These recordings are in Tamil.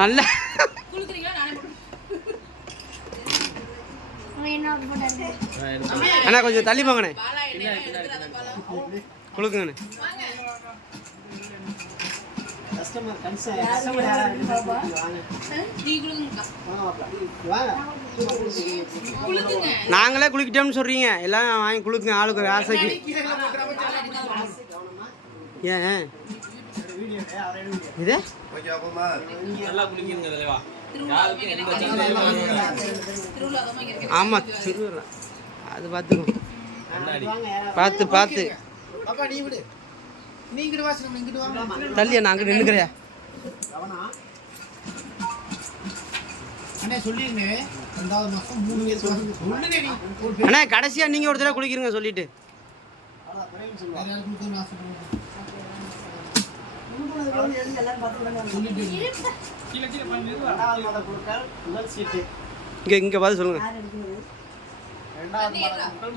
நல்லா அண்ணா கொஞ்சம் தள்ளி போங்கண்ணே, குளுக்குங்கண்ணே. நாங்களே குளிக்கிட்டோம்னு சொல்றீங்க, எல்லாம் வாங்கி குளுக்குங்க ஆளுக்கு ஆசைக்கு. ஏன் இது ஆமா திருவிழா அது பார்த்துக்கோ, பார்த்து பார்த்து தள்ளியா நான் அங்கே நின்றுக்கிறியா அண்ணா? கடைசியா நீங்க ஒரு தடவை குளிக்கிறீங்க சொல்லிட்டு இங்க இங்க பார்த்து சொல்லுங்க.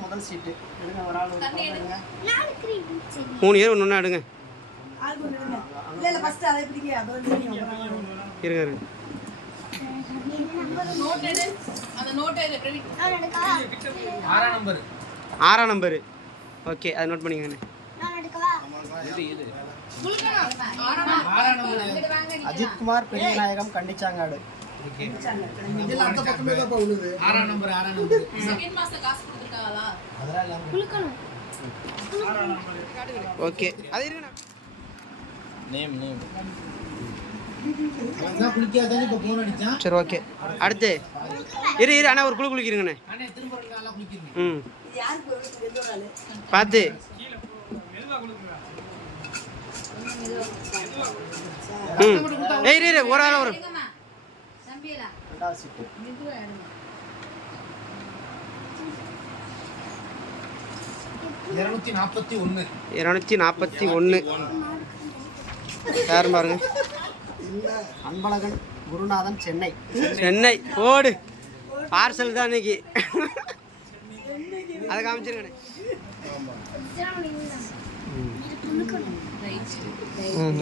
முதல் சீட்டு 3 பேர் ஒன்று எடுங்க. இருங்க இருங்க. 6ஆம் நம்பர். ஓகே, அதை நோட் பண்ணிக்கோங்க. அஜித் குமார் பெரியநாயகம் கண்டிச்சாங்காடு. ஓகே, அது இருங்க. சரி ஓகே, அடுத்து இரு அண்ணா ஒரு குழு குளிக்கிறீங்கண்ணே. ம் பார்த்து இரு ஒரு ஆள் வரும். 241 யாரும் பாருங்க. அன்பழகன் குருநாதன் சென்னை ஓடு பார்சல் தான் இன்னைக்கு. அதை காமிச்சிருங்க.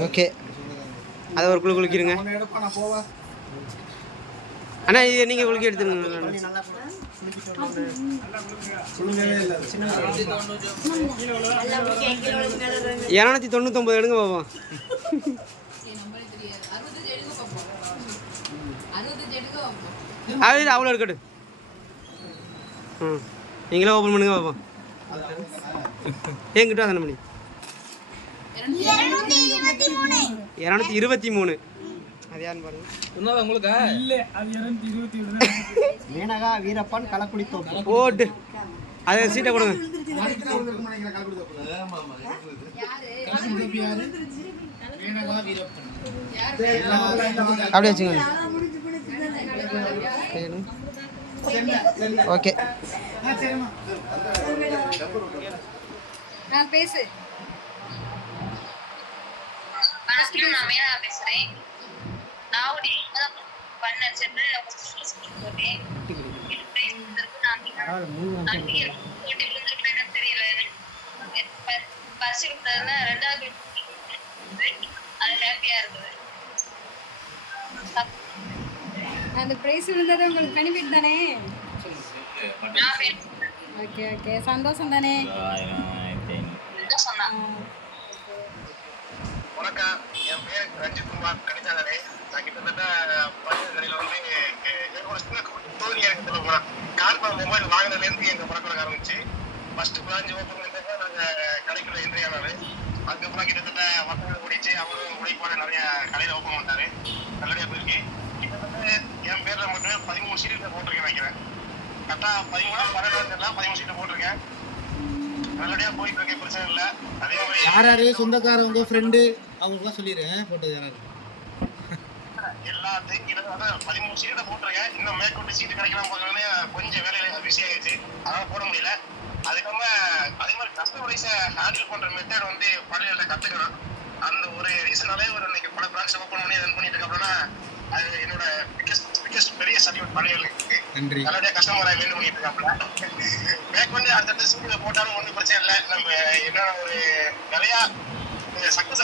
ஓகே, அதை ஒரு குழு குளிக்கிறீங்க அண்ணா. இது நீங்கள் குளிக்க எடுத்துருங்க. 299 எடுங்க பாப்போம். அது அவ்வளோ இருக்கட்டும். நீங்களே ஓப்பன் பண்ணுங்க பாப்போம். என்கிட்ட தானே மணி 223. அது யாருன்னு பாருங்க. உங்களுக்கு இல்ல, அது 221. மேனகா வீரப்பன் கலக்குடி தோப்பு போட்டு அதை சீட்டை கொடுங்க. அப்படியே வச்சுங்க. ஓகே பேசு. நான் மேனா பேசுறேன். நான் ஒரு பண்ணேன் சென்று போட்டேன். தெரியல பரிசு கொடுத்ததுல 2வது அது ஹாப்பியா இருக்குது. அந்த பிரைஸ் விழுந்தது உங்களுக்கு பெனிஃபிட் தானே? ஓகே ஓகே, சந்தோஷம் தானே? வணக்கம், என் பேர் ரஞ்சித் குமார் கணிச்சாலே. நான் கிட்டத்தட்ட 10 கடையில் வந்து என்னோட சின்ன ஸ்டோரி எனக்கு சொல்லுங்க. கார்பன் மொபைல் வாங்கினதுலேருந்து எங்கள் பழக்கம் ஆரம்பிச்சு ஃபர்ஸ்ட் பிரான்ச் ஓப்பன் பண்ணிட்டு நாங்கள் கடைக்குள்ள என்ட்ரி ஆனாரு. அதுக்கப்புறம் கிட்டத்தட்ட மக்கள் முடிச்சு அவரும் உழைப்பாடு நிறைய கடையில் ஓப்பன் பண்ணிட்டாரு. நல்லபடியாக போயிருக்கு. கிட்டத்தட்ட என் பேரில் மட்டும் 13 சீட்டு போட்டிருக்கேன் நினைக்கிறேன். கரெக்டாக 13 13 சீட்டு போட்டிருக்கேன். நல்லபடியா போயிட்டு இருக்க, பிரச்சனை இல்லை. அதே மாதிரி யாராரு சொந்தக்காரவங்க ஃப்ரெண்டு அவங்களுக்குலாம் சொல்லிடுறேன் போட்டது யாராரு எல்லாத்தையும் கிட்டத்தட்ட 13 சீட்டை போட்டிருக்கேன். இன்னும் மேற்கொண்டு சீட்டு கிடைக்கலாம் போகிறோன்னு கொஞ்சம் வேலையில பிஸி ஆயிடுச்சு, அதனால போட முடியல. அதுக்காம அதே மாதிரி கஸ்டமரைஸை ஹேண்டில் பண்ற மெத்தட் வந்து பள்ளிகளில் கற்றுக்கணும். அந்த ஒரு ரீசனாலே ஒரு இன்னைக்கு பல பிரான்ச் ஓப்பன் பண்ணி ரன் பண்ணிட்டு இருக்கேன். அப்படின்னா அது என்னோட பிக்கஸ்ட் பெரிய சர்டிஃபிகேட் பள்ளிகளுக்கு நல்லபடியா கஸ்டமரை மெயின் பண்ணிட்டு இருக்காப்ல. பேக் வந்து அடுத்தடுத்த சீட்டில் போட்டாலும் ஒன்றும் பிரச்சனை இல்லை. நம்ம என்ன ஒரு நிறையா சக்சஸ்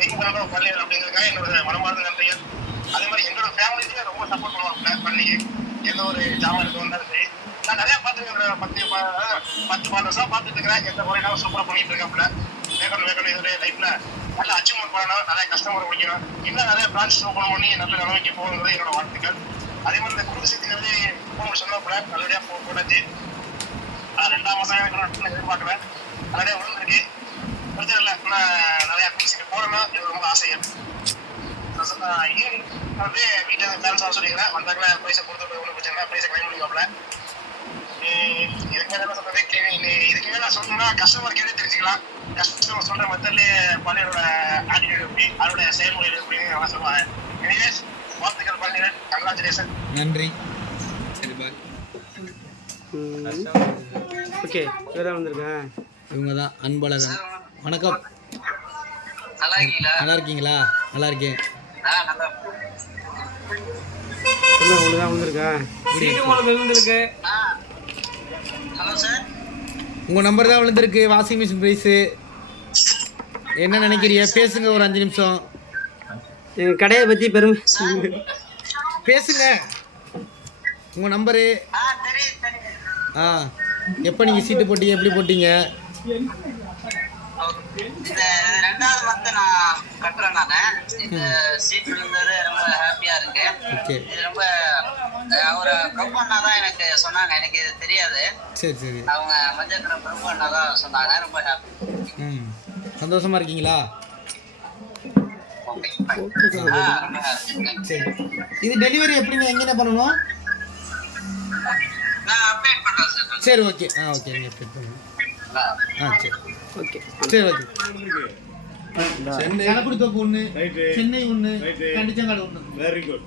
எய்ம் பண்ணுற பள்ளிகள் அப்படிங்கிறதுக்காக என்னோட மனமார்ந்த நன்றிகள். அதே மாதிரி எங்களோட ஃபேமிலிலேயே ரொம்ப சப்போர்ட் பண்ணுவாங்க பள்ளிக்கு. எந்த ஒரு ஜாமான் எடுத்து வந்தாலும் சரி. நான் நிறைய பார்த்துருக்கேன், 10-12 வருஷம் பார்த்துட்டு இருக்கிறேன். எந்த முறையிலும் சூப்பராக பண்ணிட்டு இருக்காப்புல. வேகணும் இதோட லைஃப்ல நல்லா அச்சீவ்மெண்ட் பண்ணணும், நிறைய கஸ்டமர் பிடிக்கணும், இன்னும் நிறைய பிரான்ச் ஓப்பன் பண்ணி நல்ல நிலைமைக்கு போகணுங்கிறது என்னோட வாழ்த்துக்கள். அதே மாதிரி இந்த குடும்ப சேர்த்து போகணும் சொன்னப்பட நல்லபடியாக போட்டாச்சு. 2ஆம் மாதம் எனக்கு எதிர்பார்க்குறேன். நல்லபடியாக விழுந்துருக்கு. பிரச்சனை இல்லை, இன்னும் நிறையா குடிச்சிட்டு போகணும், எனக்கு ரொம்ப ஆசைகள். ஈவினிங் வந்து வீட்டில் பேரண்ட்ஸ் சொல்லிக்கிறேன், வந்தாங்களா பைசா கொடுத்து ஒன்றும் பிரச்சனை இல்லை, பைசா கிளைம் பண்ணிக்கோப்ல. இதுக்கு என்ன சொல்றது, இதுக்கு மேலே நான் சொல்லணும்னா கஸ்டமர் கேட்டு தெரிஞ்சுக்கலாம். கஸ்டமர் சொல்ற மெத்தட்லேயே பள்ளியோட ஆட்டிடியூட் எப்படி, அதோட செயல்முறைகள் எப்படின்னு நல்லா சொல்லுவாங்க. எனிவேஸ் வாழ்த்துக்கள் பள்ளிகள், கங்க்ராச்சுலேஷன். நன்றி. சரி பாய். ஓகே, இவதான் வந்திருக்கேன். இவங்க தான் அன்பழகன். வணக்கம். நல்லா இருக்கீங்களா? நல்லா இருக்கீங்களா? நல்லா இருக்கேன். உங்களுக்கு தான் வந்திருக்கேன். விழுந்திருக்கு. Hello sir. உங்கள் நம்பர் தான் விழுந்திருக்கு, வாஷிங் மிஷின் ப்ரைஸு. என்ன நினைக்கிறீங்க? பேசுங்க ஒரு 5 நிமிஷம். எங்கள் கடையை பற்றி பெருமை பேசுங்க. உங்கள் நம்பரு. ஆ, எப்போ நீங்கள் சீட்டு போட்டீங்க, எப்படி போட்டீங்க? இந்த 2வது மந்த் நான் கட்டுறேன். நான் இந்த சீட் விழுந்தது ரொம்ப ஹாப்பியா இருக்கு. ஓகே. இது ரொம்ப ஒரு பிரபு அண்ணா தான் எனக்கு சொன்னாங்க, எனக்கு இது தெரியாது. சரி சரி. அவங்க மஞ்சள் பிரபு அண்ணா தான் சொன்னாங்க. ரொம்ப ஹாப்பி. ம், சந்தோஷமா இருக்கீங்களா? ரொம்ப ஹாப்பி. சரி. இது டெலிவரி எப்படிங்க, எங்கே பண்ணணும்? நான் அப்டேட் பண்றேன் சார். சரி ஓகே. ஓகே, நீங்கள் அப்டேட் பண்ணுங்க. சரி ஓகே. சரி ஓகே. கலக்குடித்தோப்பு 1, சென்னை 1, கண்டிச்சங்காடு 1. Very good.